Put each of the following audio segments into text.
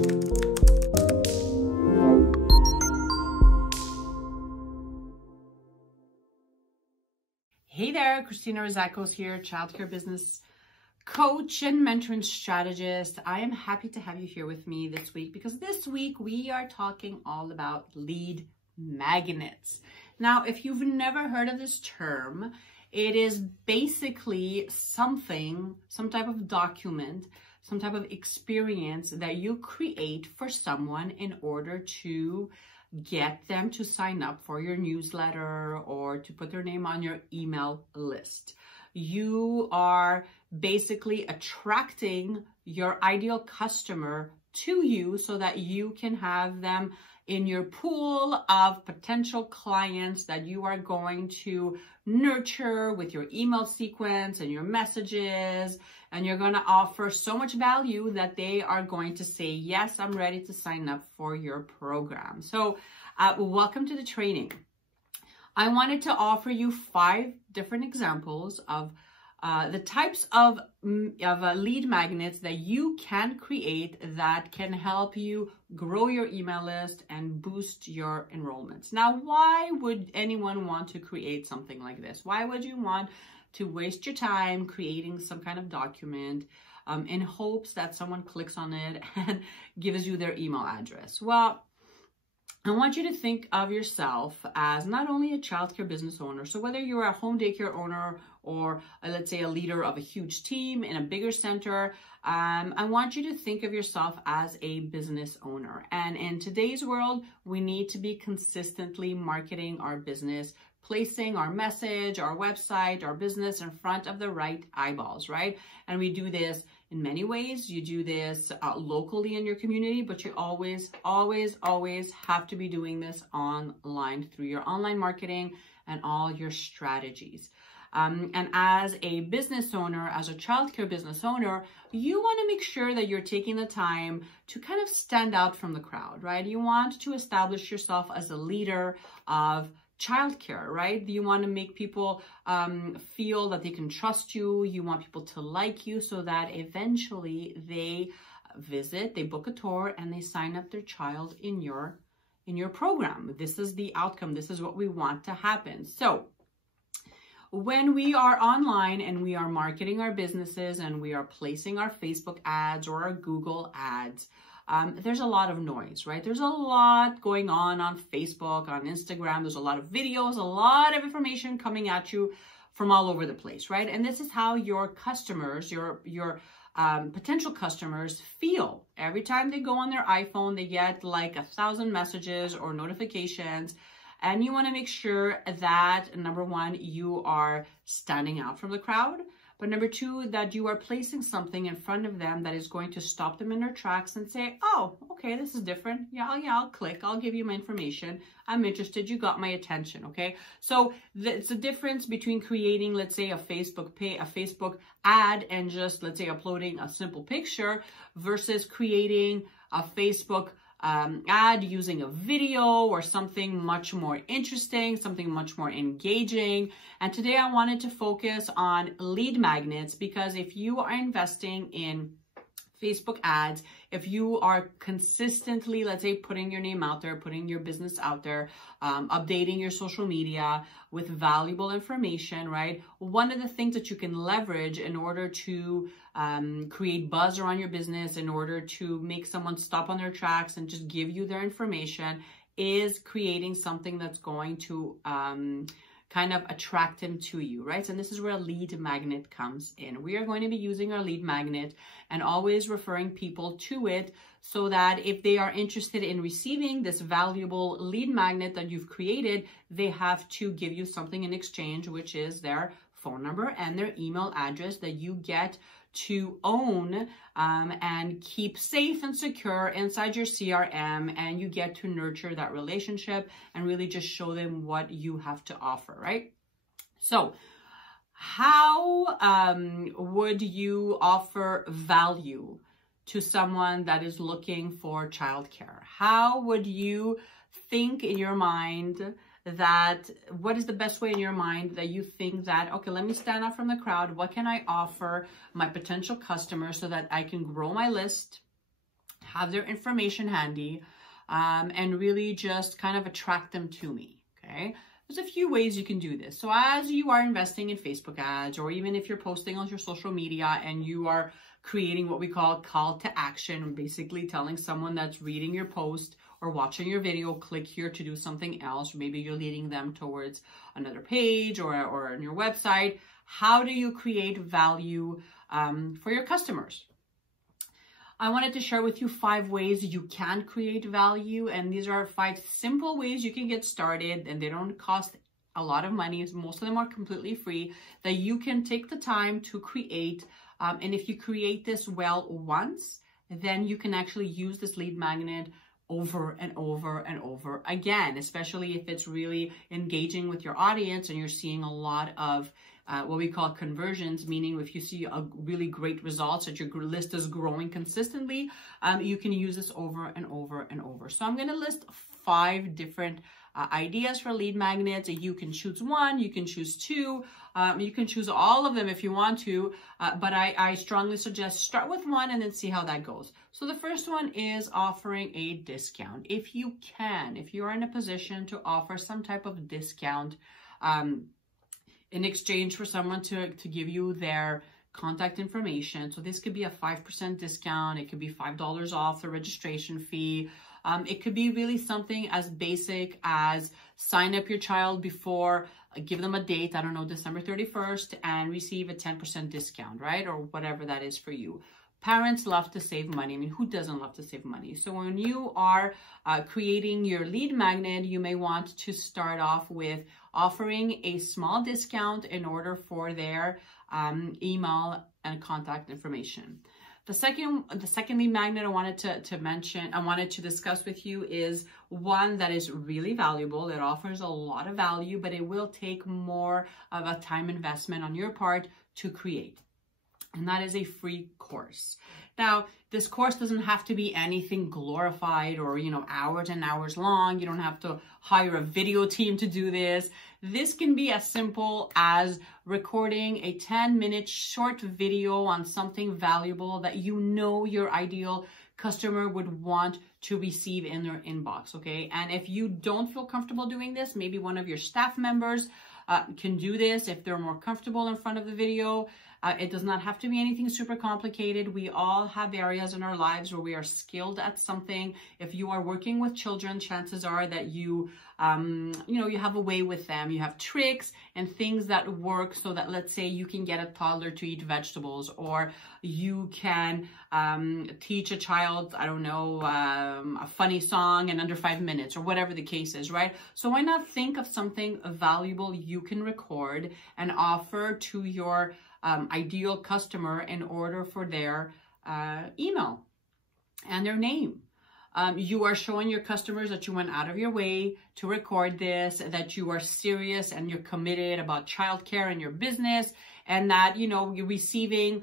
Hey there, Christina Rizakos here, childcare business coach and mentoring strategist. I am happy to have you here with me this week because this week we are talking all about lead magnets. Now, if you've never heard of this term, it is basically some type of document, some type of experience that you create for someone in order to get them to sign up for your newsletter or to put their name on your email list. You are basically attracting your ideal customer to you so that you can have them in your pool of potential clients that you are going to nurture with your email sequence and your messages, and you're going to offer so much value that they are going to say, yes, I'm ready to sign up for your program. So welcome to the training. I wanted to offer you 5 different examples of the types of lead magnets that you can create that can help you grow your email list and boost your enrollments. Now, why would anyone want to create something like this? Why would you want to waste your time creating some kind of document in hopes that someone clicks on it and gives you their email address? Well, I want you to think of yourself as not only a childcare business owner, so whether you're a home daycare owner or let's say a leader of a huge team in a bigger center, I want you to think of yourself as a business owner. And in today's world, we need to be consistently marketing our business, placing our message, our website, our business in front of the right eyeballs, right? And we do this in many ways. You do this locally in your community, but you always have to be doing this online through your online marketing and all your strategies. And as a business owner, as a childcare business owner, you want to make sure that you're taking the time to kind of stand out from the crowd, right? You want to establish yourself as a leader of childcare, right? You want to make people feel that they can trust you. You want people to like you so that eventually they visit, they book a tour, and they sign up their child in your program. This is the outcome. This is what we want to happen. So when we are online and we are marketing our businesses and we are placing our Facebook ads or our Google ads, there's a lot of noise, right? There's a lot going on Facebook, on Instagram. There's a lot of videos, a lot of information coming at you from all over the place, right? And this is how your customers, your potential customers feel. Every time they go on their iPhone, they get like 1,000 messages or notifications. And you want to make sure that, number 1, you are standing out from the crowd. But number 2, that you are placing something in front of them that is going to stop them in their tracks and say, oh, okay, this is different. Yeah, I'll click. I'll give you my information. I'm interested. You got my attention. Okay. So it's the difference between creating, let's say, a Facebook ad and just, let's say, uploading a simple picture versus creating a Facebook ad using a video or something much more interesting, something much more engaging. And today I wanted to focus on lead magnets because if you are investing in Facebook ads, if you are consistently, let's say, putting your name out there, putting your business out there, updating your social media with valuable information, right? One of the things that you can leverage in order to create buzz around your business, in order to make someone stop on their tracks and just give you their information, is creating something that's going to kind of attract them to you, right? So this is where a lead magnet comes in. We are going to be using our lead magnet and always referring people to it so that if they are interested in receiving this valuable lead magnet that you've created, they have to give you something in exchange, which is their phone number and their email address that you get to own and keep safe and secure inside your CRM, and you get to nurture that relationship and really just show them what you have to offer, right? So how would you offer value to someone that is looking for childcare? How would you think in your mind that, what is the best way in your mind that you think that, okay, let me stand out from the crowd. What can I offer my potential customers so that I can grow my list, have their information handy, and really just kind of attract them to me, okay? There's a few ways you can do this. So as you are investing in Facebook ads, or even if you're posting on your social media and you are creating what we call call to action, basically telling someone that's reading your post or watching your video, click here to do something else. Maybe you're leading them towards another page or on your website. How do you create value for your customers? I wanted to share with you 5 ways you can create value, and these are 5 simple ways you can get started, and they don't cost a lot of money. Most of them are completely free, that you can take the time to create. And if you create this well once, then you can actually use this lead magnet over and over and over again, especially if it's really engaging with your audience and you're seeing a lot of what we call conversions, meaning if you see a really great results that your list is growing consistently, you can use this over and over and over. So I'm going to list 5 different ideas for lead magnets. You can choose 1, you can choose 2, you can choose all of them if you want to, but I strongly suggest start with 1 and then see how that goes. So the first one is offering a discount. If you can, if you are in a position to offer some type of discount, in exchange for someone to give you their contact information. So this could be a 5% discount. It could be $5 off the registration fee. It could be really something as basic as sign up your child before, give them a date, I don't know, December 31st, and receive a 10% discount, right? Or whatever that is for you. Parents love to save money. I mean, who doesn't love to save money? So when you are creating your lead magnet, you may want to start off with offering a small discount in order for their email and contact information. The second lead magnet I wanted to mention, I wanted to discuss with you is one that is really valuable. It offers a lot of value, but it will take more of a time investment on your part to create. And that is a free course. Now, this course doesn't have to be anything glorified or, you know, hours and hours long. You don't have to hire a video team to do this. This can be as simple as recording a 10-minute short video on something valuable that you know your ideal customer would want to receive in their inbox, okay? And if you don't feel comfortable doing this, maybe one of your staff members can do this if they're more comfortable in front of the video. It does not have to be anything super complicated. We all have areas in our lives where we are skilled at something. If you are working with children, chances are that you you have a way with them. You have tricks and things that work so that, let's say, you can get a toddler to eat vegetables, or you can teach a child, I don't know, a funny song in under 5 minutes, or whatever the case is, right? So why not think of something valuable you can record and offer to your ideal customer in order for their email and their name. You are showing your customers that you went out of your way to record this, that you are serious and you're committed about childcare in your business, and that, you know, you're receiving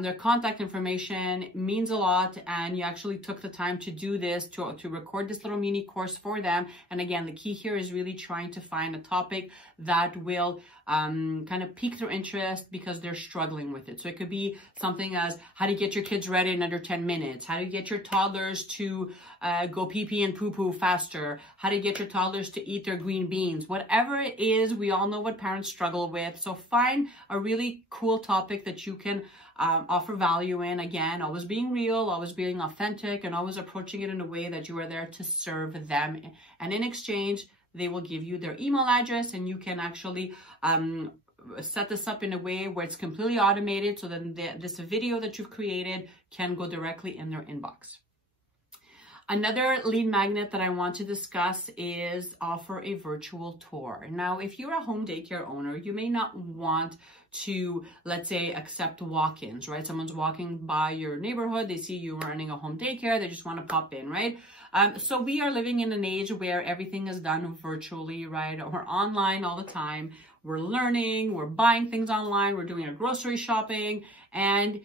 their contact information means a lot, and you actually took the time to do this, to record this little mini course for them. And again, the key here is really trying to find a topic that will kind of pique their interest because they're struggling with it. So it could be something as how to get your kids ready in under 10 minutes, how to get your toddlers to go pee-pee and poo-poo faster, how to get your toddlers to eat their green beans. Whatever it is, we all know what parents struggle with. So find a really cool topic that you can offer value in. Again, always being real, always being authentic, and always approaching it in a way that you are there to serve them. And in exchange, they will give you their email address, and you can actually set this up in a way where it's completely automated, so that this video that you've created can go directly in their inbox. Another lead magnet that I want to discuss is offer a virtual tour. Now, if you're a home daycare owner, you may not want to, let's say, accept walk-ins, right? Someone's walking by your neighborhood, they see you running a home daycare, they just want to pop in, right? So we are living in an age where everything is done virtually, right? We're online all the time. We're learning, we're buying things online, we're doing our grocery shopping, and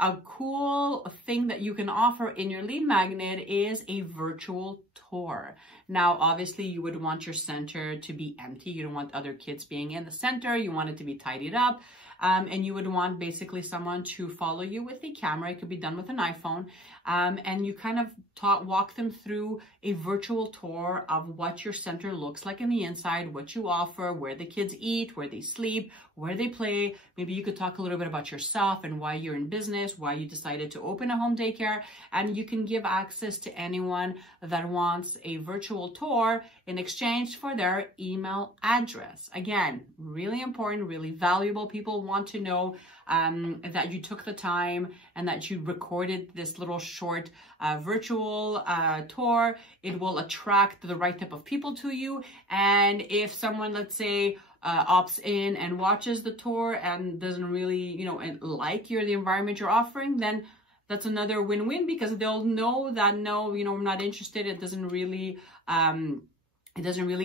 a cool thing that you can offer in your lead magnet is a virtual tour. Now, obviously, you would want your center to be empty. You don't want other kids being in the center. You want it to be tidied up. and you would want basically someone to follow you with a camera. It could be done with an iPhone, and you kind of walk them through a virtual tour of what your center looks like in the inside, what you offer, where the kids eat, where they sleep, where they play. Maybe you could talk a little bit about yourself and why you're in business, why you decided to open a home daycare, and you can give access to anyone that wants a virtual tour in exchange for their email address. Again, really important, really valuable. People want to know that you took the time and that you recorded this little short virtual tour. It will attract the right type of people to you. And if someone, let's say, opts in and watches the tour and doesn't really, like the environment you're offering, then that's another win-win, because they'll know that, no, I'm not interested. It doesn't really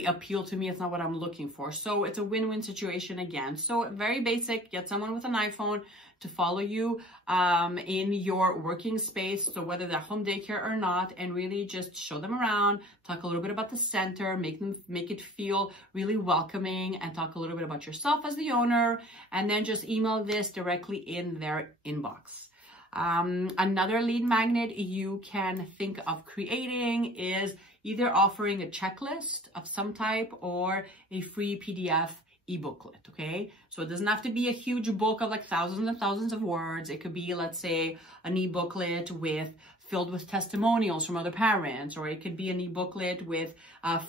appeal to me. It's not what I'm looking for. So it's a win-win situation again. So very basic, get someone with an iPhone to follow you in your working space. So whether they're home daycare or not, and really just show them around, talk a little bit about the center, make it feel really welcoming, and talk a little bit about yourself as the owner, and then just email this directly in their inbox. Another lead magnet you can think of creating is either offering a checklist of some type or a free PDF e-booklet, okay? So it doesn't have to be a huge book of like thousands and thousands of words. It could be, let's say, an e-booklet filled with testimonials from other parents, or it could be an e-booklet with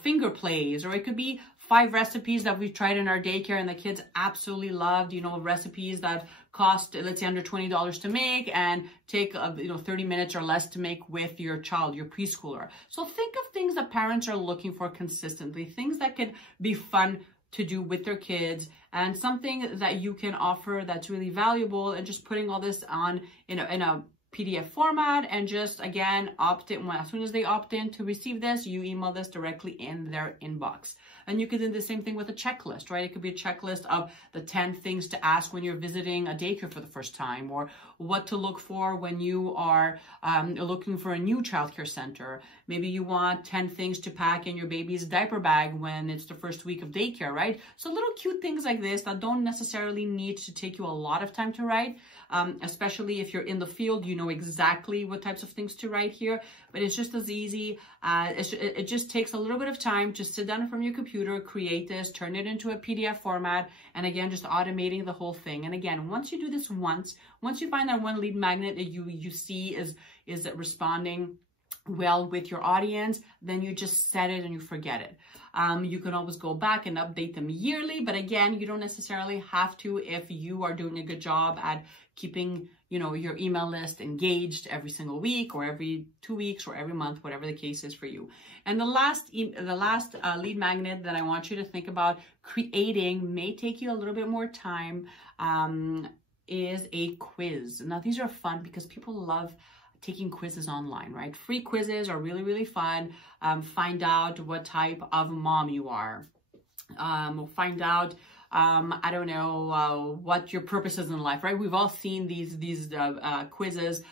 finger plays, or it could be 5 recipes that we've tried in our daycare and the kids absolutely loved, recipes that cost, let's say, under $20 to make and take 30 minutes or less to make with your child, your preschooler. So think of things that parents are looking for consistently, things that could be fun to do with their kids, and something that you can offer that's really valuable, and just putting all this on in a PDF format, and just, again, opt in. As soon as they opt in to receive this, you email this directly in their inbox. And you could do the same thing with a checklist, right? It could be a checklist of the 10 things to ask when you're visiting a daycare for the first time, or what to look for when you are looking for a new childcare center. Maybe you want 10 things to pack in your baby's diaper bag when it's the first week of daycare, right? So little cute things like this that don't necessarily need to take you a lot of time to write, especially if you're in the field, you know exactly what types of things to write here, but it's just as easy. It just takes a little bit of time to sit down from your computer, create this, turn it into a PDF format, and again, just automating the whole thing. And again, once you do this once you find that one lead magnet that you see is responding well with your audience, then you just set it and you forget it. You can always go back and update them yearly, but again, you don't necessarily have to if you are doing a good job at keeping your email list engaged every single week, or every 2 weeks, or every month, whatever the case is for you. And the last lead magnet that I want you to think about creating, may take you a little bit more time, is a quiz. Now, these are fun because people love taking quizzes online, right? Free quizzes are really, really fun. Find out what type of mom you are. Find out, I don't know, what your purpose is in life, right? We've all seen these quizzes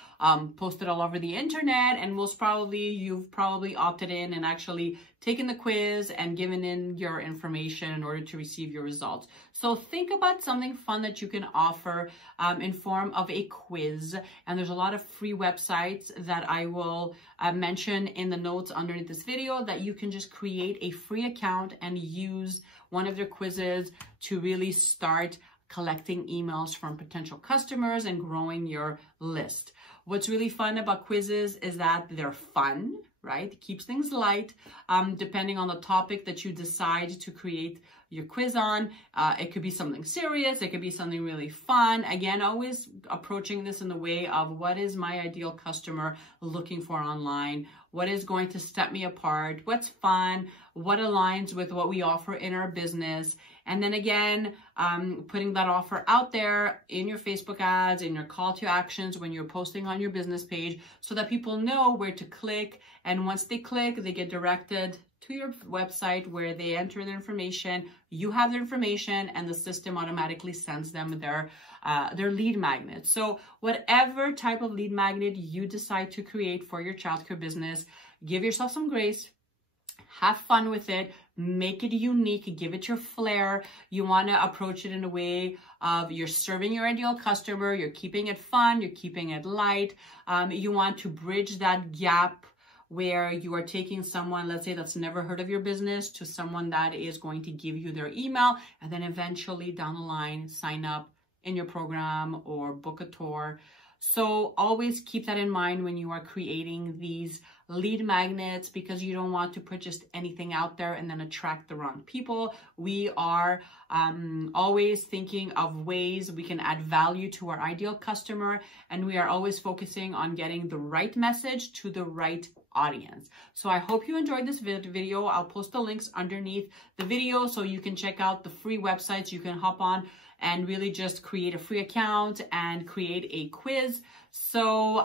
posted all over the internet, and you've probably opted in and actually taken the quiz and given in your information in order to receive your results. So think about something fun that you can offer in form of a quiz. And there's a lot of free websites that I will mention in the notes underneath this video that you can just create a free account and use one of their quizzes to really start collecting emails from potential customers and growing your list. What's really fun about quizzes is that they're fun, right? It keeps things light. Depending on the topic that you decide to create your quiz on, it could be something serious, it could be something really fun. Again, always approaching this in the way of what is my ideal customer looking for online? What is going to set me apart? What's fun? What aligns with what we offer in our business? And then again, putting that offer out there in your Facebook ads, in your call to actions, when you're posting on your business page, so that people know where to click. And once they click, they get directed to your website where they enter their information. You have their information, and the system automatically sends them their lead magnet. So whatever type of lead magnet you decide to create for your childcare business, give yourself some grace. Have fun with it, make it unique, give it your flair. You want to approach it in a way of you're serving your ideal customer, you're keeping it fun, you're keeping it light. You want to bridge that gap where you are taking someone, let's say, that's never heard of your business to someone that is going to give you their email and then eventually down the line sign up in your program or book a tour. So always keep that in mind when you are creating these lead magnets, because you don't want to put just anything out there and then attract the wrong people. We are always thinking of ways we can add value to our ideal customer, and we are always focusing on getting the right message to the right audience. So I hope you enjoyed this video. I'll post the links underneath the video so you can check out the free websites you can hop on and really just create a free account and create a quiz. So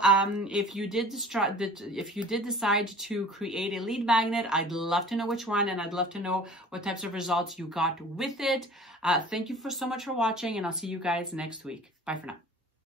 if you did decide to create a lead magnet, I'd love to know which one, and I'd love to know what types of results you got with it. Thank you so much for watching, and I'll see you guys next week. Bye for now.